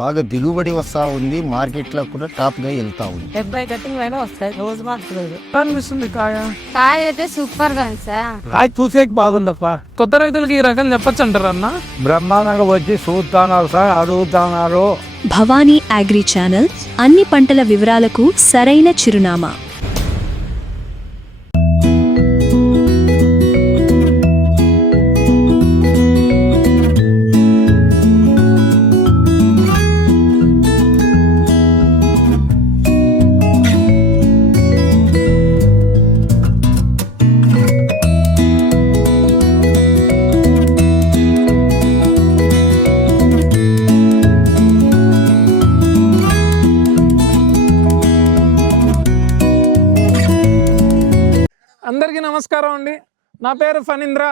బాగా దిగుబడి వస్తూ ఉంది, మార్కెట్లో కూడా టాప్గా వెళ్తూ ఉంది. 70 కటింగ్ పైన వస్తాయి రోజు మాత్రం. అనిపిస్తుంది కాయ కాయ అయితే సూపర్ గా ఉంది సార్. కాయ చూసేకి బాగుందప్ప. కొత్త రైతులకి ఈ రకం చెప్పచ్చు అంటారు అన్న? బ్రహ్మాండంగా వచ్చి చూస్తున్నారు సార్, అడుగుతున్నారు. భవానీ అగ్రి ఛానల్ అన్ని పంటల వివరాలకు సరైన చిరునామా. అందరికీ నమస్కారం అండి. నా పేరు ఫణీంద్ర.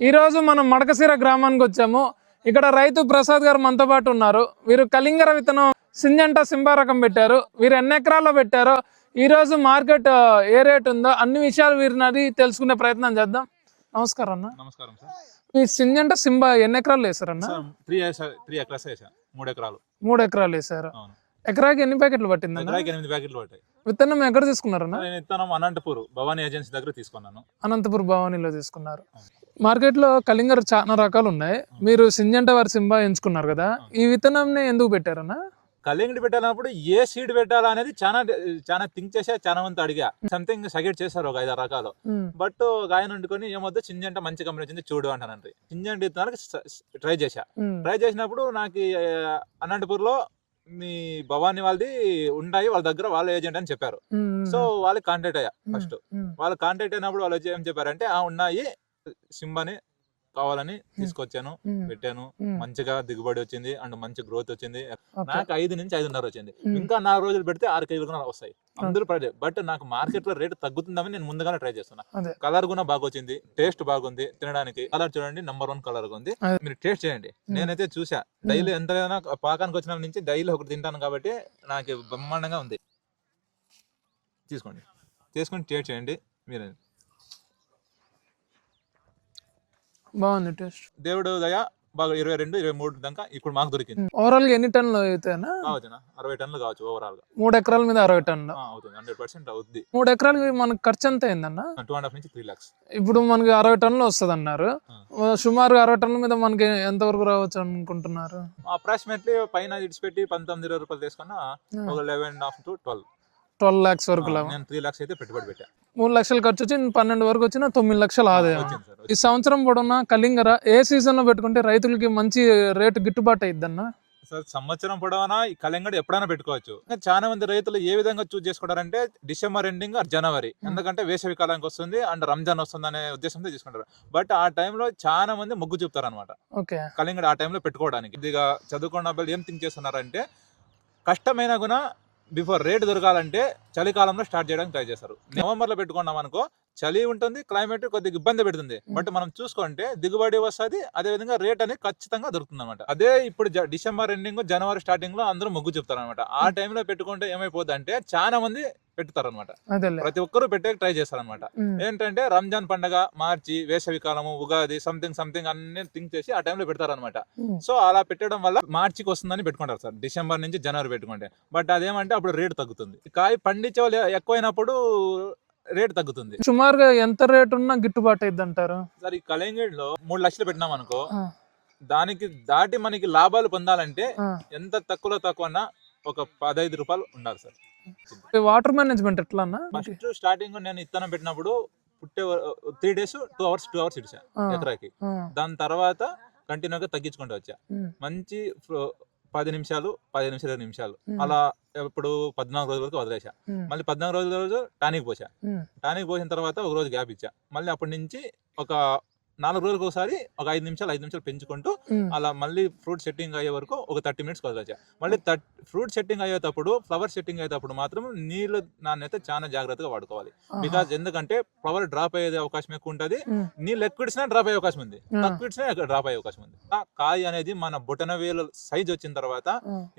ఈరోజు మనం మడకశిర గ్రామానికి వచ్చాము. ఇక్కడ రైతు ప్రసాద్ గారు మనతో పాటు ఉన్నారు. వీరు కలింగర విత్తనం సింజంటా సింబా రకం పెట్టారు. వీరు ఎన్ని ఎకరాల్లో పెట్టారో, ఈరోజు మార్కెట్ ఏ రేట్ ఉందో అన్ని విషయాలు వీరిని తెలుసుకునే ప్రయత్నం చేద్దాం. నమస్కారం అన్న. నమస్కారం సార్. ఈ సింజంటా సింబా ఎన్ని ఎకరాలు వేసారన్న? 3 ఎకరాస్ వేసా. 3 ఎకరాలు. 3 ఎకరాలు వేసారు. అవును. ఎకరాకి ఎన్ని ప్యాకెట్లు పట్టింది? ఎకరాకి 8 ప్యాకెట్లు పట్టాయి. విత్తనం ఎక్కడ తీసుకున్నారన్న? నేను విత్తనం అనంతపూర్ భవానీ ఏజెన్సీ దగ్గర తీసుకున్నాను. అనంతపూర్ భవానీలో తీసుకున్నారు. మార్కెట్లో కలింగర చాలా రకాలు ఉన్నాయి. మీరు సింజంటా వారి సింబా ఎంచుకున్నారు కదా, ఈ విత్తనంని ఎందుకు పెట్టారన్న? కలింగడి పెట్టాలన్నప్పుడు ఏ సీడ్ పెట్టాలా అనేది చాలా థింక్ చేసా, చాలా మంది అడిగా. సంథింగ్ సజెస్ట్ చేశారు ఒక 5-6 రకాలు. బట్ ఆయన వండుకొని ఏమొద్దు సింజంటా మంచి కంపెనీ వచ్చింది చూడు అంటానండి. సింజంటా విత్తనాలకు ట్రై చేశా. ట్రై చేసినప్పుడు నాకు అనంతపూర్ లో మీ భవానీ వాళ్ళది ఉంటాయి, వాళ్ళ దగ్గర వాళ్ళ ఏజెంట్ అని చెప్పారు. సో వాళ్ళకి కాంటాక్ట్ అయ్యా. ఫస్ట్ వాళ్ళు కాంటాక్ట్ అయినప్పుడు వాళ్ళు ఏం చెప్పారంటే, ఉన్నాయి సింబాని కావాలని తీసుకొచ్చాను, పెట్టాను. మంచిగా దిగుబడి వచ్చింది అండ్ మంచి గ్రోత్ వచ్చింది. నాకు 5 నుంచి 5.5 వచ్చింది. ఇంకా 4 రోజులు పెడితే 6 కేజీలు కూడా వస్తాయి. అందరూ బట్ నాకు మార్కెట్ లో రేట్ తగ్గుతుందని నేను ముందుగానే ట్రై చేస్తున్నా. కలర్ కూడా బాగా వచ్చింది, టేస్ట్ బాగుంది. తినడానికి కలర్ చూడండి, నెంబర్ 1 కలర్ ఉంది. మీరు టేస్ట్ చేయండి. నేనైతే చూసా, డైలీ ఎంతైనా పాకానికి వచ్చిన నుంచి డైలీ ఒకటి తింటాను కాబట్టి నాకు బ్రహ్మాండంగా ఉంది. తీసుకోండి, తీసుకొని టేస్ట్ చేయండి. మీరు బాగుంది టేస్ట్. దేవుడు దయ బాగా 22-23 దాకా ఇప్పుడు మాకు దొరికింది. ఓవరాల్ గా ఎన్ని టన్నులు అవుతాయన్నా? కావచ్చు 60 టన్నులు కావచ్చు ఓవరాల్ గా. 3 ఎకరాల మీద 60 టన్నులు అవుతుంది. 100% అవుద్ది. 3 ఎకరాలకి మనకు ఖర్చు ఎంత అయిందన్న? 2.5 నుంచి 3 lakhs. ఇప్పుడు మనకి 60 టన్నులు వస్తుంది అన్నారు. సుమారు 60 టన్నుల మీద మనకి ఎంత వరకు రావచ్చు అనుకుంటున్నారు? అప్రాక్సిమేట్లీ పైన ఇడిచిపెట్టి 19-20 రూపాయలు తీసుకున్నా ఒక 11.5 to 12 lakhs వరకు. నేను 3 lakhs అయితే పెట్టుబడి పెట్టా. 3 లక్షలు ఖర్చు వచ్చి 12 వరకు వచ్చిన 9 లక్షలు ఆదాయం. ఈ సంవత్సరం పొడవునా కలింగర ఏ సీజన్ లో పెట్టుకుంటే రైతులకి మంచి రేటు గిట్టుబాటు అయిద్దన్న? సార్ సంవత్సరం పొడవునా ఈ కలింగడి ఎప్పుడైనా పెట్టుకోవచ్చు. చాలా మంది రైతులు ఏ విధంగా చూస్ చేసుకుంటారంటే డిసెంబర్ ఎండింగ్ ఆర్ జనవరి, ఎందుకంటే వేసవి కాలానికి వస్తుంది అండ్ రంజాన్ వస్తుంది అనే ఉద్దేశంతో తీసుకుంటారు. బట్ ఆ టైంలో చాలా మంది మొగ్గు చూపుతారు అనమాట కలింగడి ఆ టైంలో పెట్టుకోవడానికి. ఇదిగా చదువుకున్న అబ్బాయిలు ఏం థింక్ చేస్తున్నారంటే, కష్టమైన కూడా బిఫోర్ రేట్ దొరకాలంటే చలికాలంలో స్టార్ట్ చేయడానికి ట్రై చేస్తారు. నవంబర్ లో పెట్టుకున్నాం అనుకో, చలి ఉంటుంది, క్లైమేట్ కొద్దిగా ఇబ్బంది పెడుతుంది. బట్ మనం చూసుకుంటే దిగుబడి వస్తుంది, అదే విధంగా రేట్ అనేది ఖచ్చితంగా దొరుకుతుంది అనమాట. అదే ఇప్పుడు డిసెంబర్ ఎండింగ్ జనవరి స్టార్టింగ్ లో అందరూ మొగ్గు చెప్తారు అనమాట. ఆ టైంలో పెట్టుకుంటే ఏమైపోద్ది అంటే, చాలా మంది పెట్టుతారు అనమాట. ప్రతి ఒక్కరు పెట్టే ట్రై చేస్తారు అనమాట. ఏంటంటే రంజాన్ పండగ, మార్చి, వేసవి కాలము, ఉగాది, సంథింగ్ అన్ని థింక్ చేసి ఆ టైంలో పెడతారు అనమాట. సో అలా పెట్టడం వల్ల మార్చికి వస్తుందని పెట్టుకుంటారు సార్, డిసెంబర్ నుంచి జనవరి పెట్టుకుంటే. బట్ అదేమంటే అప్పుడు రేట్ తగ్గుతుంది. కాయ పండించే వాళ్ళు ఎక్కువైనప్పుడు రేట్ తగ్గుతుంది. సుమారుగా ఎంత రేట్ ఉన్నా గిట్టుబాటు అయింది అంటారు సార్? ఈ కళంగడ్ లో 3 లక్షలు పెట్టినాం అనుకో, దానికి దాటి మనకి లాభాలు పొందాలంటే ఎంత తక్కువన్నా ఒక 15 రూపాయలు ఉండాలి సార్. వాటర్ మేనేజ్మెంట్ ఎట్లా అన్న? ఫస్ట్ స్టార్టింగ్ నేను ఇత్తనం పెట్టినప్పుడు పుట్టే 3 days 2 hours ఇడిచా ఎకరాకి. దాని తర్వాత కంటిన్యూగా తగ్గించుకుంటూ వచ్చా. మంచి 10 నిమిషాలు 20 నిమిషాలు అలా ఇప్పుడు 14 రోజుల వరకు వదిలేసా. మళ్ళీ 14 రోజుల టానిక్ పోసా. టానిక్ పోసిన తర్వాత ఒక రోజు గ్యాప్ ఇచ్చా. మళ్ళీ అప్పటి నుంచి ఒక 4 రోజులకు ఒకసారి ఒక 5 నిమిషాలు పెంచుకుంటూ అలా మళ్ళీ ఫ్రూట్ సెట్టింగ్ అయ్యే వరకు ఒక 30 minutes వదిలేసా. మళ్ళీ ఫ్రూట్ సెట్టింగ్ అయ్యేటప్పుడు, ఫ్లవర్ సెట్టింగ్ అయ్యేటప్పుడు మాత్రం నీళ్ళు నాణ్యత చాలా జాగ్రత్తగా వాడుకోవాలి. బికాజ్ ఎందుకంటే ఫ్లవర్ డ్రాప్ అయ్యే అవకాశం ఎక్కువ ఉంటుంది, నీళ్ళు ఎక్కువ ఇచ్చినా డ్రాప్ అయ్యే అవకాశం ఉంది, తక్కువ ఇచ్చినా డ్రాప్ అయ్యే అవకాశం ఉంది. ఆ కాయ అనేది మన బొటన వేలు సైజ్ వచ్చిన తర్వాత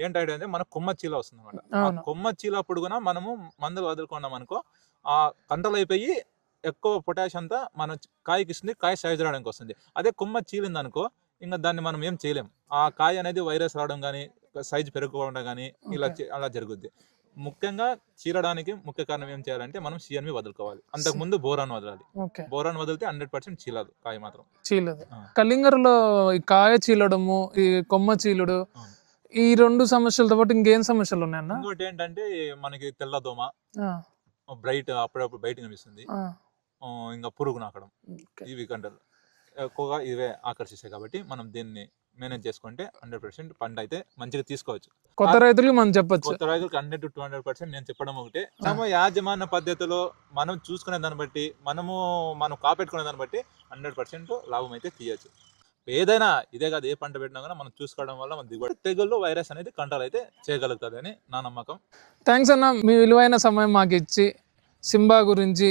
ఏంటంటే మన కొమ్మ చీల వస్తుంది అనమాట. ఆ కొమ్మ చీల అప్పుడు కూడా మనము మందులు వదులుకున్నాం అనుకో, ఆ కంట్రోల్ అయిపోయి ఎక్కువ పొటాష్ అంతా మన కాయకి ఇస్తుంది, కాయ సైజ్ రావడానికి వస్తుంది. అదే కొమ్మ చీలింది అనుకో, ఇంకా దాన్ని మనం ఏం చేయలేం. ఆ కాయ అనేది వైరస్ రావడం కానీ సైజ్ పెరగకుండా కానీ ఇలా అలా జరుగుద్ది. ముఖ్యంగా చీలడానికి ముఖ్య కారణం ఏం చేయాలంటే మనం సిఎన్వి వదులుకోవాలి. అంతకు ముందు బోరాన్ వదలాలి. బోరాన్ వదిలితే 100% చీలదు కాయ మాత్రం. చీలదు. కలింగరలో ఈ కాయ చీలడము, ఈ కొమ్మ చీలుడు, ఈ 2 సమస్యలతో పాటు ఇంకేం సమస్యలు ఉన్నాయన్న? ఇంకోటి ఏంటంటే మనకి తెల్లదోమ, బ్రైట్ అప్పుడప్పుడు బయట కనిపిస్తుంది, ఇంకా పురుగు నాకడం, ఇవి కంటలు ఎక్కువగా ఇవే ఆకర్షిస్తాయి. కాబట్టి మనం దీన్ని మేనేజ్ చేసుకుంటే 100% పంట అయితే మంచిగా తీసుకోవచ్చు. కొత్త రైతులకు మనం చెప్పొచ్చు. కొత్త రైతులకు 100 to 200% నేను చెప్పడం ఒకటే, యాజమాన్య పద్ధతిలో మనం చూసుకునే దాన్ని బట్టి, మనం కాపెట్టుకునే దాన్ని బట్టి 100% లాభం అయితే తీయచ్చు. ఏదైనా ఇదే కాదు, ఏ పంట పెట్టినా కానీ మనం చూసుకోవడం వల్ల మన దిగుబడి, తెగుళ్ళు, వైరస్ అనేది కంట్రోల్ అయితే చేయగలుగుతుంది అని నా నమ్మకం. థ్యాంక్స్ అన్న, మీ విలువైన సమయం మాకు ఇచ్చి సింబా గురించి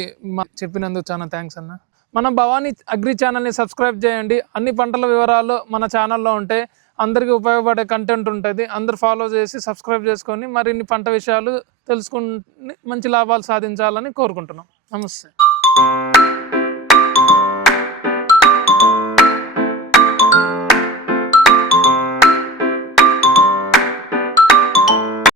చెప్పినందుకు చాలా థ్యాంక్స్ అన్న. మన భవానీ అగ్రి ఛానల్ని సబ్స్క్రైబ్ చేయండి. అన్ని పంటల వివరాలు మన ఛానల్లో ఉంటాయి. అందరికీ ఉపయోగపడే కంటెంట్ ఉంటుంది. అందరు ఫాలో చేసి సబ్స్క్రైబ్ చేసుకొని మరిన్ని పంట విషయాలు తెలుసుకుని మంచి లాభాలు సాధించాలని కోరుకుంటున్నాం. నమస్తే.